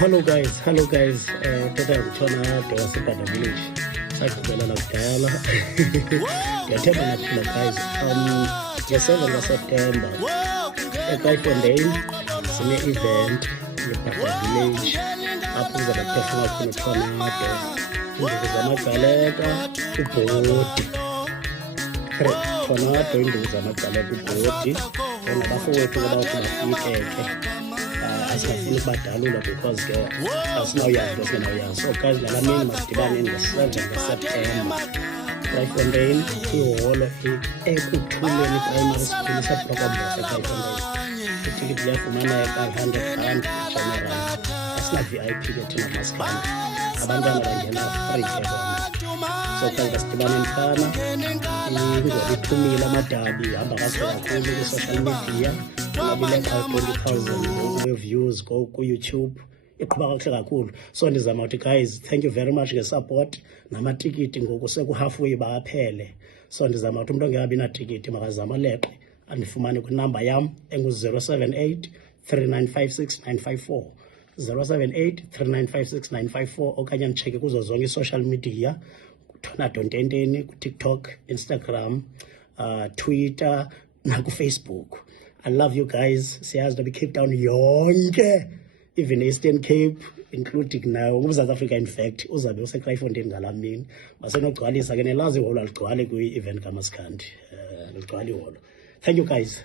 Hello guys, tata ngithona wasebhada village sagqibela lakudala. Ndiyathemba naphila guys. Nge-7 kaSeptemba eKaifontein sine-event yebhada village apho kuzobe kuphefumwa khona uTornado, iinduku zamaGcaleka, uBhodi. Tornado, iinduku zamaGcaleka, uBhodi nabafowethu abawuthi bafike ke. Asingafuni ukubadalula because ke asinawuyazi into esingenawuyazi. So guys, ngalamini masidibane nge-7 kaSeptemba eKaifontein, iholo ekuthuleni primary school isaprokwambo seKaifontein. Itikiti liyafumaneka R100 general. Asina-VIP ke thina masikhala, abantwana bangena free ke bona. So guys, asidibane mfana, ingoba iphumile amadabi hamba kahle kakhulu kwi-social media. Nabileka 20,000 views ku-YouTube, iqhuba kakuhle kakhulu. So ndizama uthi guys, thank you very much nge-support. Namatikiti ngoku seku-halfway baphele. So ndizama uthi umuntu ongekabi natikiti makazama leqe andifumane kwinamba yam engu-078 3956 954 078 3956 954, okanye nditsheke kuzo zonke i-social media, kuTornado Ntenteni, kuTikTok, Instagram, Twitter nakuFacebook. I love you guys. Siyazi noba iCape Town yonke, even Eastern Cape, including now uMzantsi Africa. In fact, uzabe useKaifontein ngalaa mini. Masenogcwalisa ke nelazi iholo aligcwale kwi-event kaMaskandi, ligcwale iholo. Thank you guys.